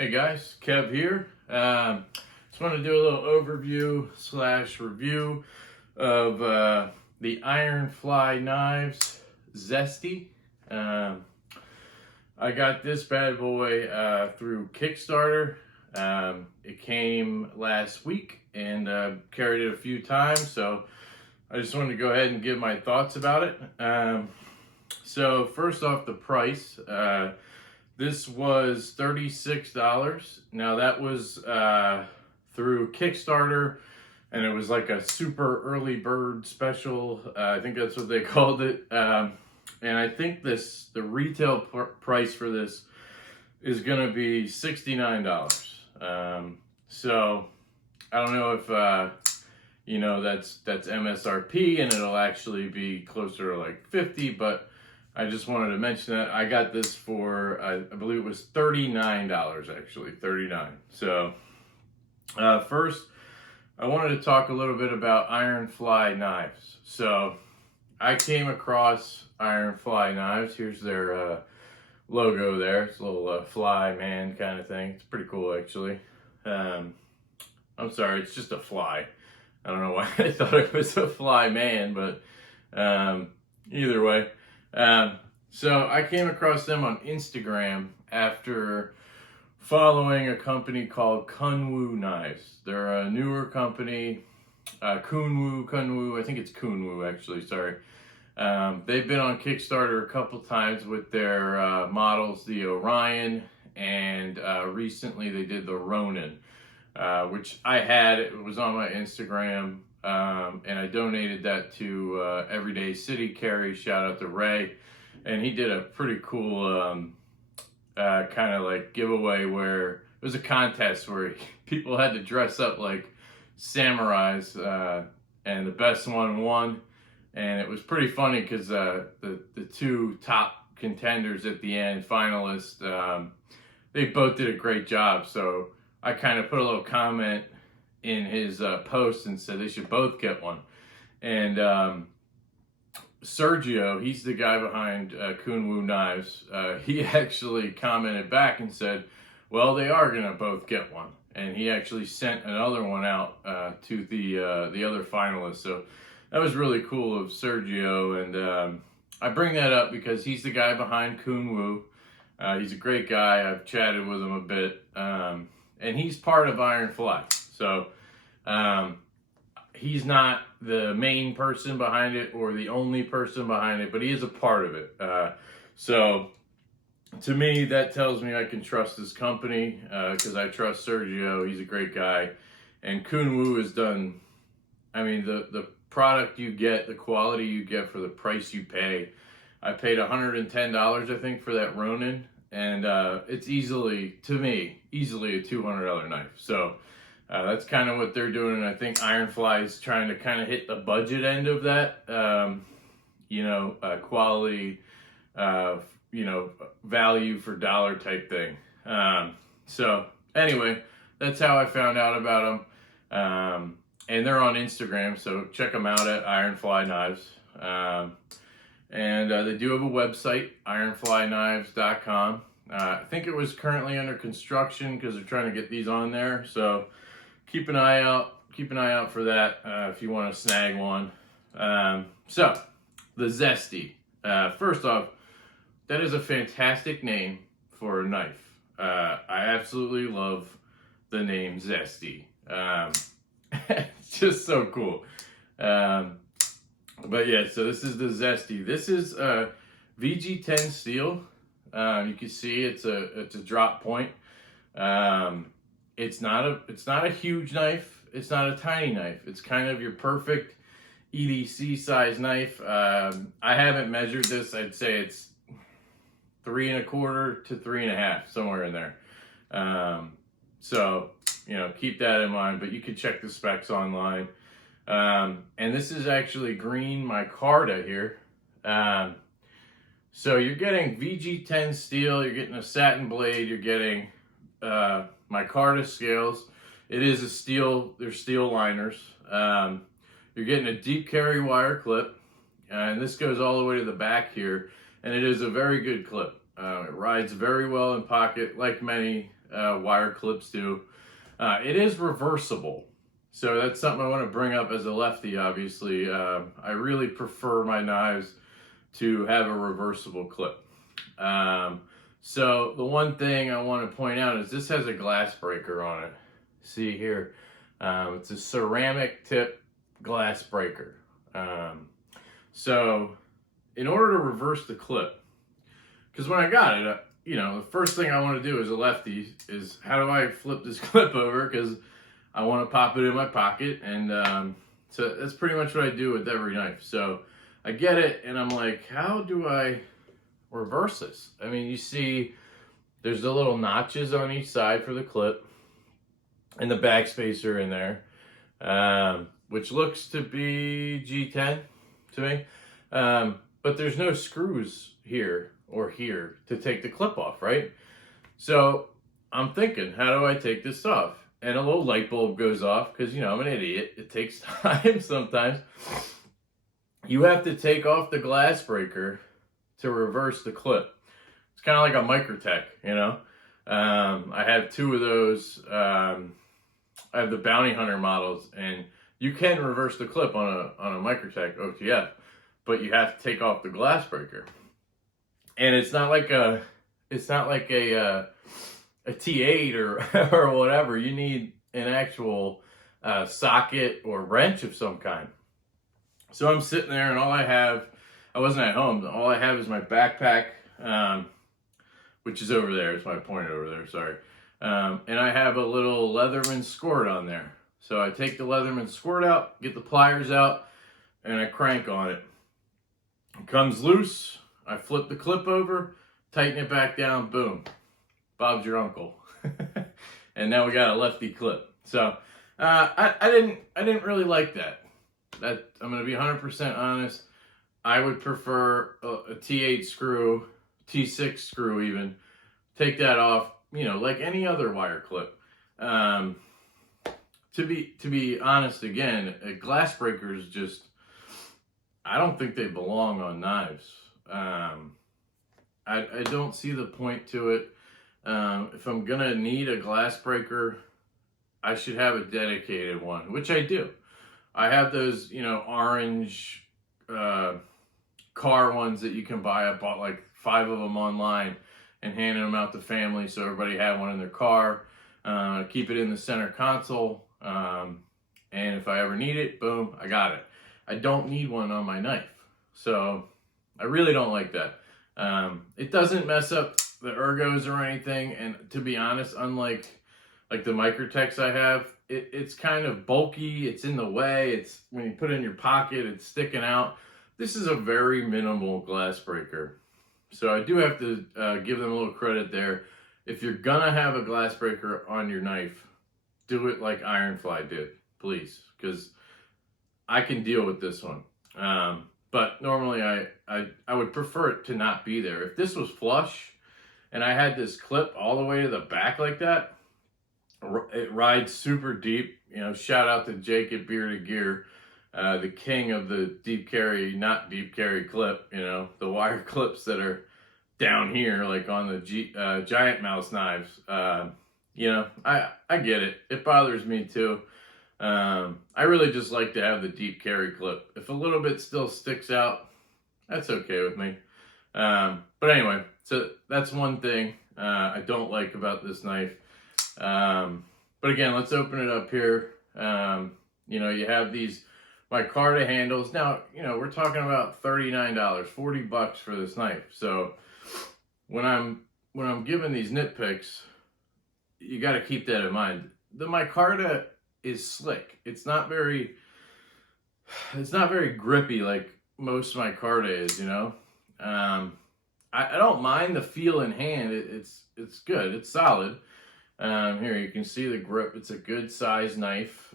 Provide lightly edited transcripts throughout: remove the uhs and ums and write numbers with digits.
Hey guys, Kev here. Just want to do a little overview slash review of the Ironfly Knives Zesty. I got this bad boy through Kickstarter. It came last week and carried it a few times, so I just wanted to go ahead and give my thoughts about it. So first off, the price. This was $36. Now that was through Kickstarter, and it was like a super early bird special. I think that's what they called it. And I think the retail price for this is going to be $69. So I don't know if that's MSRP, and it'll actually be closer to like 50, but I just wanted to mention that I got this for, I believe it was $39 actually, 39. So first, I wanted to talk a little bit about Ironfly Knives. So I came across Ironfly Knives. Here's their logo there. It's a little fly man kind of thing. It's pretty cool actually. I'm sorry, it's just a fly. I don't know why I thought it was a fly man, but either way. So I came across them on Instagram after following a company called Kunwu Knives. They're a newer company, Kunwu, I think it's Kunwu actually, sorry. They've been on Kickstarter a couple times with their models, the Orion, and recently they did the Ronin, which I had. It was on my Instagram. And I donated that to Everyday City Carry. Shout out to Ray, and he did a pretty cool kind of like giveaway where it was a contest where people had to dress up like samurais, and the best one won. And it was pretty funny because the two top contenders at the end, finalists, they both did a great job. So I kind of put a little comment in his post and said they should both get one. And Sergio, he's the guy behind Kunwu Knives, he actually commented back and said, well, they are gonna both get one. And he actually sent another one out to the other finalists. So that was really cool of Sergio. And I bring that up because he's the guy behind Kunwu. He's a great guy. I've chatted with him a bit. And he's part of Ironfly. So he's not the main person behind it or the only person behind it, but he is a part of it. So to me, that tells me I can trust this company because I trust Sergio. He's a great guy. And Kunwu has done, I mean, the product you get, the quality you get for the price you pay. I paid $110, I think, for that Ronin. And it's easily, to me, a $200 knife. So that's kind of what they're doing, and I think Ironfly is trying to kind of hit the budget end of that, quality, value for dollar type thing. So anyway, that's how I found out about them, and they're on Instagram, so check them out at Ironfly Knives, and they do have a website, ironflyknives.com. I think it was currently under construction because they're trying to get these on there, so keep an eye out for that if you want to snag one. So the Zesty. First off, that is a fantastic name for a knife. I absolutely love the name Zesty. It's just so cool. But yeah, so this is the Zesty. This is VG10 steel. You can see it's a drop point. It's not a huge knife. It's not a tiny knife. It's kind of your perfect EDC size knife. I haven't measured this. I'd say it's 3 1/4 to 3 1/2, somewhere in there. So keep that in mind. But you can check the specs online. And this is actually green micarta here. So you're getting VG10 steel. You're getting a satin blade. You're getting micarta scales. It is a steel, they're steel liners. You're getting a deep carry wire clip, and this goes all the way to the back here, and it is a very good clip. It rides very well in pocket, like many wire clips do. It is reversible. So that's something I want to bring up as a lefty, obviously. I really prefer my knives to have a reversible clip. So the one thing I want to point out is this has a glass breaker on it. See here, it's a ceramic tip glass breaker. So in order to reverse the clip, because when I got it, the first thing I want to do as a lefty is how do I flip this clip over, because I want to pop it in my pocket, and so that's pretty much what I do with every knife. So I get it, and I'm like, how do I reverse this? I mean, you see there's the little notches on each side for the clip, and the backspacer in there, which looks to be G10 to me, but there's no screws here or here to take the clip off, right? So I'm thinking, how do I take this off? And a little light bulb goes off, because, I'm an idiot. It takes time sometimes. You have to take off the glass breaker to reverse the clip. It's kind of like a Microtech, I have two of those. I have the Bounty Hunter models, and you can reverse the clip on a Microtech OTF, but you have to take off the glass breaker. And it's not like a T8 or whatever. You need an actual socket or wrench of some kind. So I'm sitting there, and I wasn't at home. All I have is my backpack, which is over there. It's my pointer over there, sorry. And I have a little Leatherman squirt on there. So I take the Leatherman squirt out, get the pliers out, and I crank on it. It comes loose. I flip the clip over, tighten it back down, boom. Bob's your uncle. And now we got a lefty clip. So I didn't really like that. I'm going to be 100% honest. I would prefer a T8 screw, T6 screw even. Take that off, like any other wire clip. To be honest, again, glass breakers just, I don't think they belong on knives. I don't see the point to it. If I'm gonna need a glass breaker, I should have a dedicated one, which I do. I have those, orange car ones that you can buy. I bought like 5 of them online and handed them out to family, so everybody had one in their car. Keep it in the center console, and if I ever need it, boom, I got it. I don't need one on my knife, so I really don't like that. It doesn't mess up the ergos or anything, and to be honest, unlike like the Microtechs I have, it's kind of bulky, it's in the way, it's when you put it in your pocket, it's sticking out. This is a very minimal glass breaker. So I do have to give them a little credit there. If you're gonna have a glass breaker on your knife, do it like Ironfly did, please, because I can deal with this one. But normally I would prefer it to not be there. If this was flush and I had this clip all the way to the back like that, it rides super deep. Shout out to Jake at Bearded Gear, the king of the deep carry, not deep carry clip, the wire clips that are down here, like on the Giant Mouse knives. I get it. It bothers me too. I really just like to have the deep carry clip. If a little bit still sticks out, that's okay with me. But anyway, so that's one thing I don't like about this knife. But again, let's open it up here. You have these micarta handles. Now, we're talking about $39, $40 for this knife. So when I'm giving these nitpicks, you got to keep that in mind. The micarta is slick. It's not very grippy like most micarta is, I don't mind the feel in hand. It's good. It's solid. Here you can see the grip. It's a good size knife.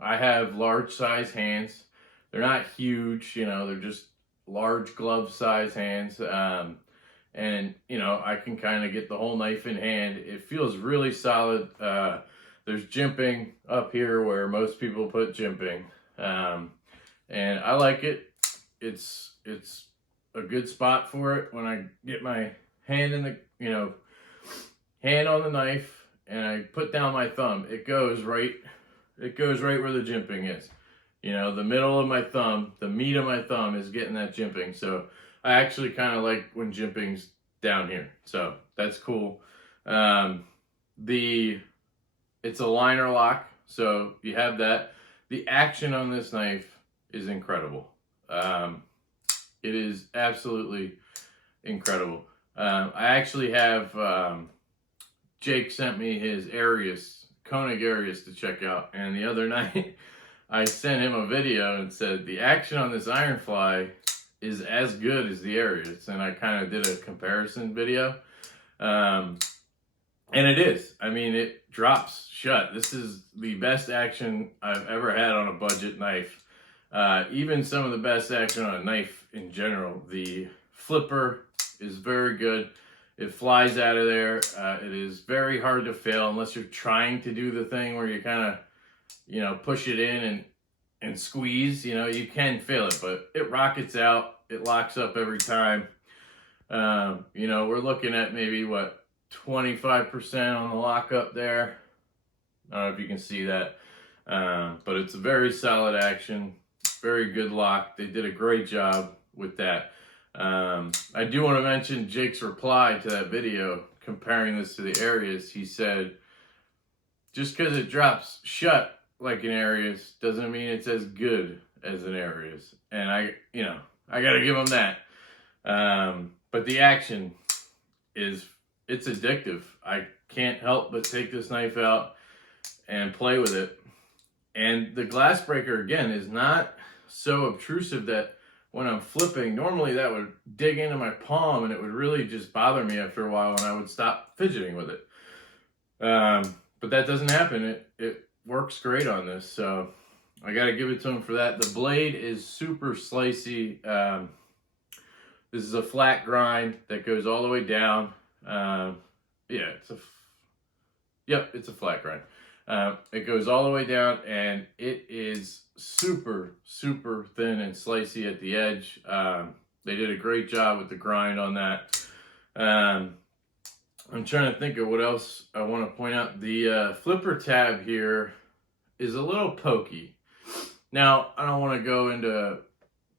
I have large size hands. They're not huge, they're just large glove size hands. And I can kind of get the whole knife in hand. It feels really solid. There's jimping up here where most people put jimping. And I like it. It's a good spot for it when I get my hand in the, hand on the knife, and I put down my thumb, it goes right where the jimping is. You know, the middle of my thumb, the meat of my thumb is getting that jimping. So I actually kind of like when jimping's down here. So that's cool. It's a liner lock, so you have that. The action on this knife is incredible. It is absolutely incredible. I actually have Jake sent me his Arius, Koenig Arius to check out, and the other night I sent him a video and said the action on this Ironfly is as good as the Arius, and I kind of did a comparison video. And it is. I mean, it drops shut. This is the best action I've ever had on a budget knife. Even some of the best action on a knife in general. The flipper is very good. It flies out of there. It is very hard to fail unless you're trying to do the thing where you kind of, you know, push it in and squeeze. You know, you can fail it, but it rockets out. It locks up every time. You know, we're looking at maybe, what, 25% on the lockup there. I don't know if you can see that, but it's a very solid action, very good lock. They did a great job with that. I do want to mention Jake's reply to that video comparing this to the Arius. He said, just because it drops shut like an Arius doesn't mean it's as good as an Arius. And I got to give him that. But the action it's addictive. I can't help but take this knife out and play with it. And the glass breaker, again, is not so obtrusive that when I'm flipping, normally that would dig into my palm and it would really just bother me after a while and I would stop fidgeting with it. But that doesn't happen. It works great on this, so I got to give it to him for that. The blade is super slicey. This is a flat grind that goes all the way down. It's a flat grind. It goes all the way down, and it is super, super thin and slicey at the edge. They did a great job with the grind on that. I'm trying to think of what else I want to point out. The flipper tab here is a little pokey. Now, I don't want to go into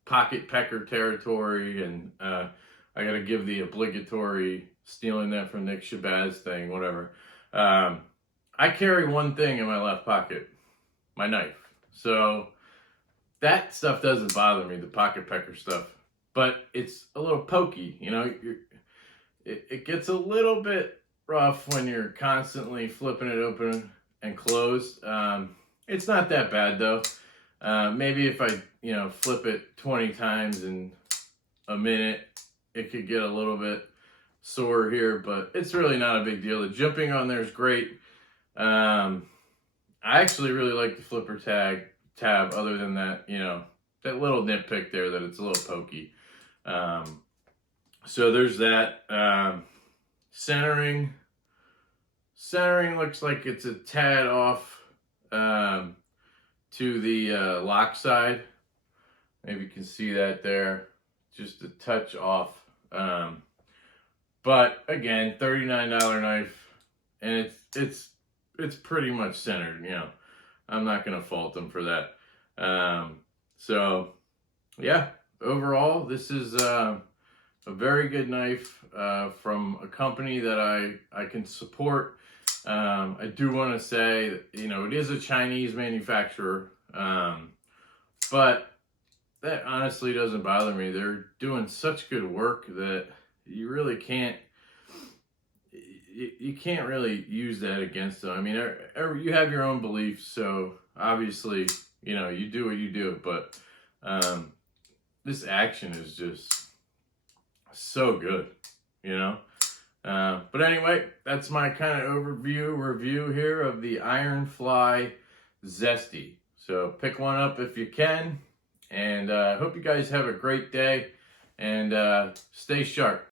pocket pecker territory, and I got to give the obligatory stealing that from Nick Shabazz thing, whatever. I carry one thing in my left pocket, my knife. So that stuff doesn't bother me, the pocket pecker stuff. But it's a little pokey, you know. It gets a little bit rough when you're constantly flipping it open and closed. It's not that bad though. Maybe if I, flip it 20 times in a minute, it could get a little bit sore here, but it's really not a big deal. The jimping on there is great. I actually really like the flipper tab other than that, that little nitpick there that it's a little pokey. So there's that. Centering looks like it's a tad off to the lock side. Maybe you can see that there, just a touch off. But again, $39 knife, and it's pretty much centered. I'm not gonna fault them for that. So yeah, overall, this is a very good knife from a company that I can support. I do want to say that, it is a Chinese manufacturer, but that honestly doesn't bother me. They're doing such good work that you really can't really use that against them. I mean, you have your own beliefs, so obviously, you do what you do, but this action is just so good, but anyway, that's my kind of review here of the Ironfly Zesty. So pick one up if you can, and hope you guys have a great day, and stay sharp.